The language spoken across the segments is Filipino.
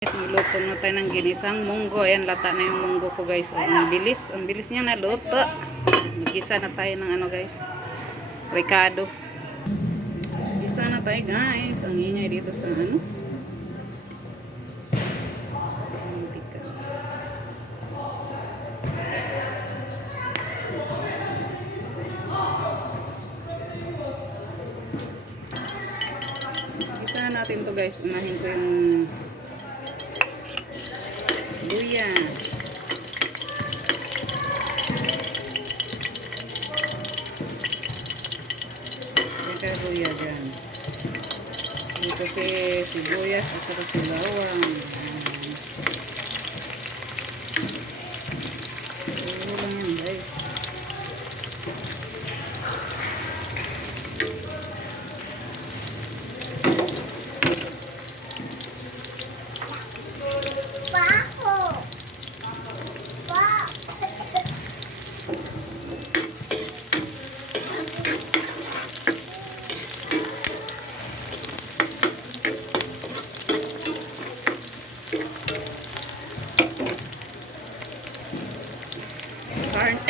Guys, niluto na tayo ng ginisang munggo. Ayan, lata na yung munggo ko guys. Oh, ang bilis niya naluto. Gisa na tayo ng ano guys, ricado. Gisa na tayo guys. Ang ingay dito sa ano. Gisa na natin to guys. Unahin ko yung luya. Ito luya dyan. Dito si sibuyas at saka si bawang. Puro lang yan guys.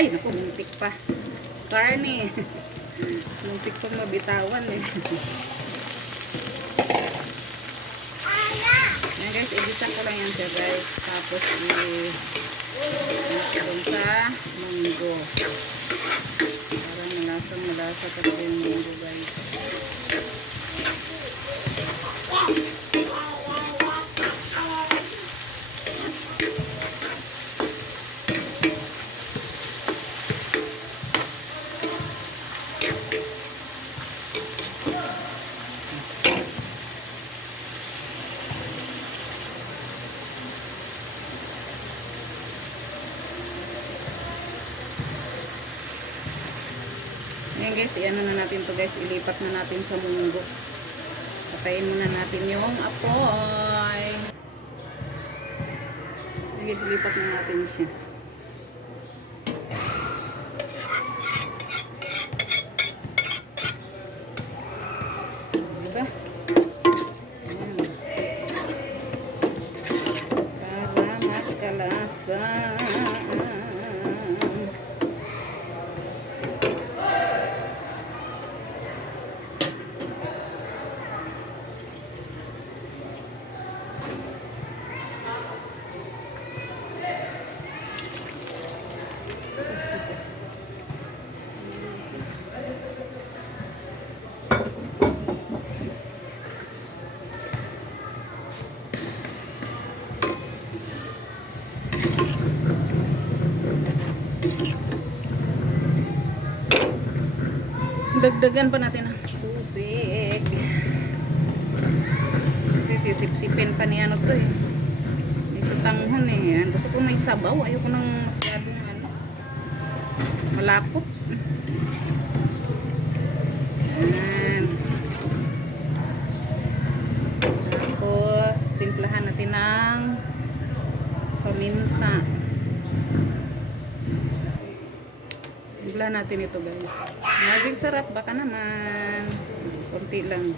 Ay, naku, muntik pa. Karne. Muntik pa mabitawan eh. Yan guys, ibisan ko lang yan siya guys. Tapos i-doon sa munggo. Parang malasa talaga yung munggo guys. Ayan guys, i-ano na natin to guys, ilipat na natin sa munggo. Patayin muna natin yung apoy. Sige, ilipat na natin siya. Diba? Ayan. Para magkalasa. Dagdagan pa natin ang tubig. Kasi sisip-sipin pa niya ano to eh. May sutanghon eh. Gusto ko may sabaw. Ayoko nang masyadong ano, malapot. Ayan. Tapos, timplahan natin ng paminta. Timplahan natin ito guys. Maging sarap, baka naman. Konti lang.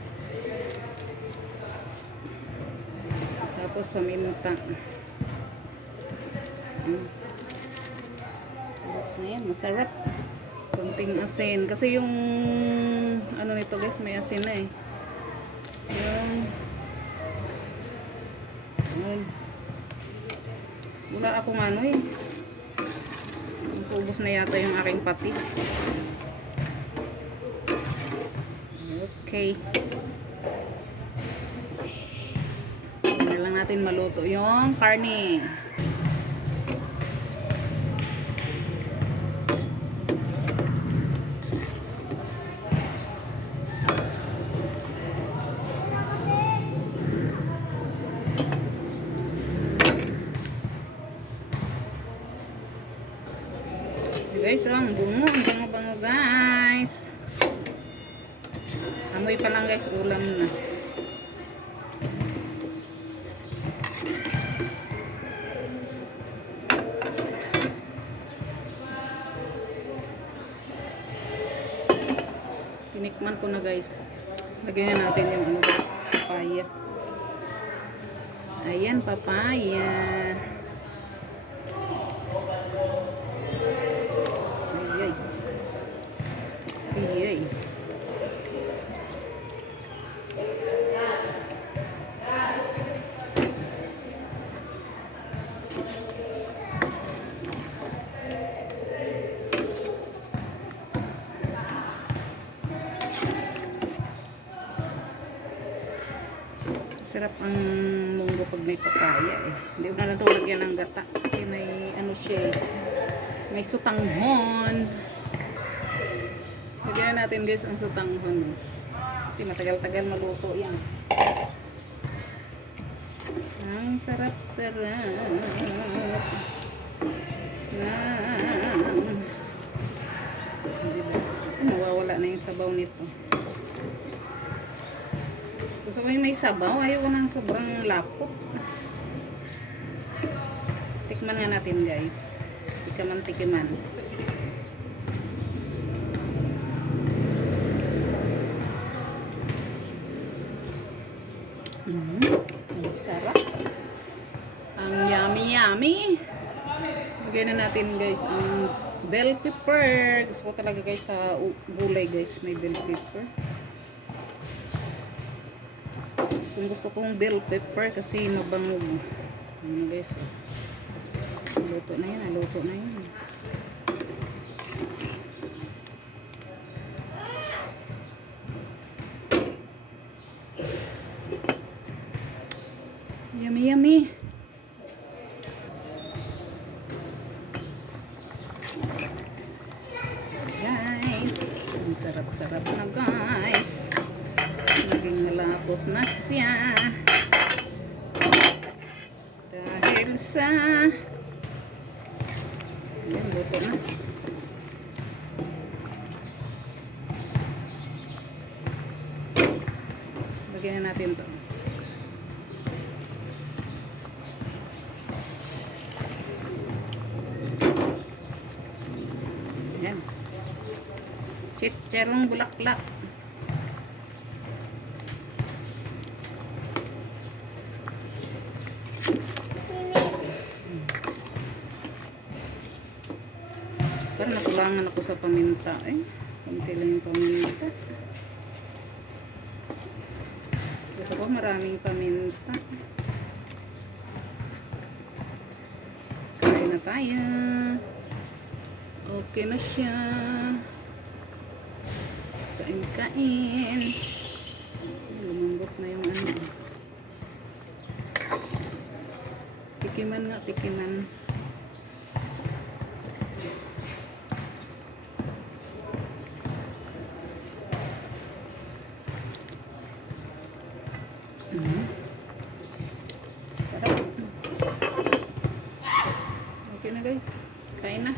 Tapos paminta. Ayan, masarap. Konting asin. Kasi yung ano nito guys, may asin na eh. Yung wala akong ano eh. Ubos na yata yung aking patis. Okay. Hindi lang natin maluto yung karne. Guys, ang bango guys. Amoy pa lang guys, ulam na. Tinikman ko na guys. Lagyan na natin yung ano guys, papaya. Ayan, papaya. Ay, ay. Ay. Sarap ang munggo pag may papaya eh. Hindi ko na lang ito lagyan ng gata kasi may ano siya eh. May sutanghon. Lagyan natin guys ang sutanghon. Kasi matagal-tagal maluto yan. Ang sarap-sarap. Diba? Mawawala na yung sabaw nito. Gusto ko yung may sabaw. Ayaw ko ng sobrang lapot. Tikman nga natin guys. Tikiman. Ang sarap. Ang yummy. Lagyan na natin guys ang bell pepper. Gusto ko talaga guys sa gulay guys. May bell pepper. Gusto kong bell pepper kasi mabango. Ayan guys. Luto na yan. Yummy. Guys, ang sarap-sarap na guys. Naging malapot na siya. Dahil sa ayan, luto na. Lagyan na natin to. Ayan. Chicharong bulaklak. Pero nakulangan ako sa paminta eh. Kunti lang yung paminta. Gusto ko maraming paminta. Kain na tayo. Okay na siya. Kain. Lumambot na yung ano. Tikiman. Okay na guys. Kain na.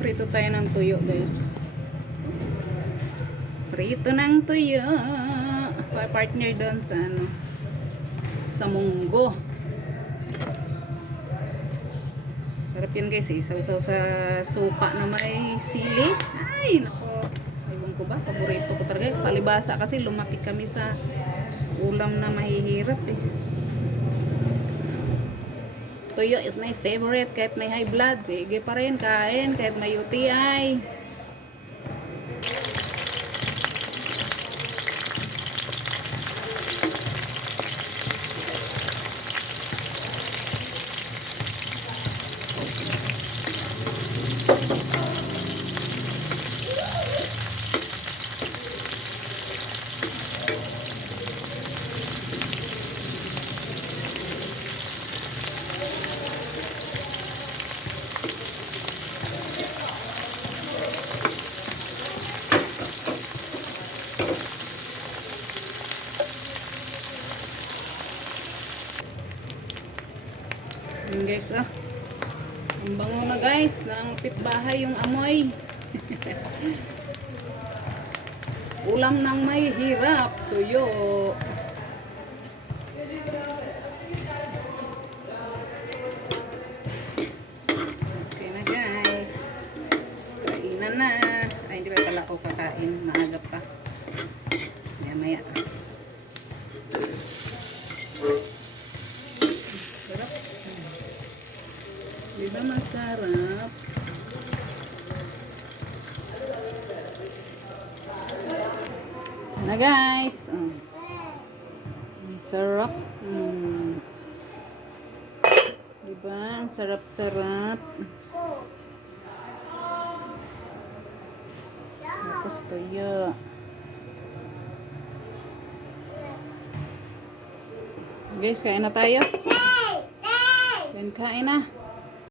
Prito tayo ng tuyo guys. Prito ng tuyo. Partner doon sa ano. Sa munggo. Sarap yan guys eh. Sausaw sa suka na may sili. Ay nako. Ewan ko ba. Paborito ko talaga. Palibasa kasi lumaki kami sa ulam na mahihirap eh. Tuyo is my favorite. Kahit may high blood, sige pa rin kain. Kahit may UTI. Yun guys, oh. Ang bango na guys, ng pitbahay yung amoy. Ulam ng may hirap, tuyo. Okay na guys. Kainan na. Ay, hindi ba pala ako kakain? Maaga pa. Maya. Di ba masarap? Na guys. Oh. Ang sarap. Diba? Ang sarap-sarap. Tapos toyo. Guys, kain na tayo. Kain na.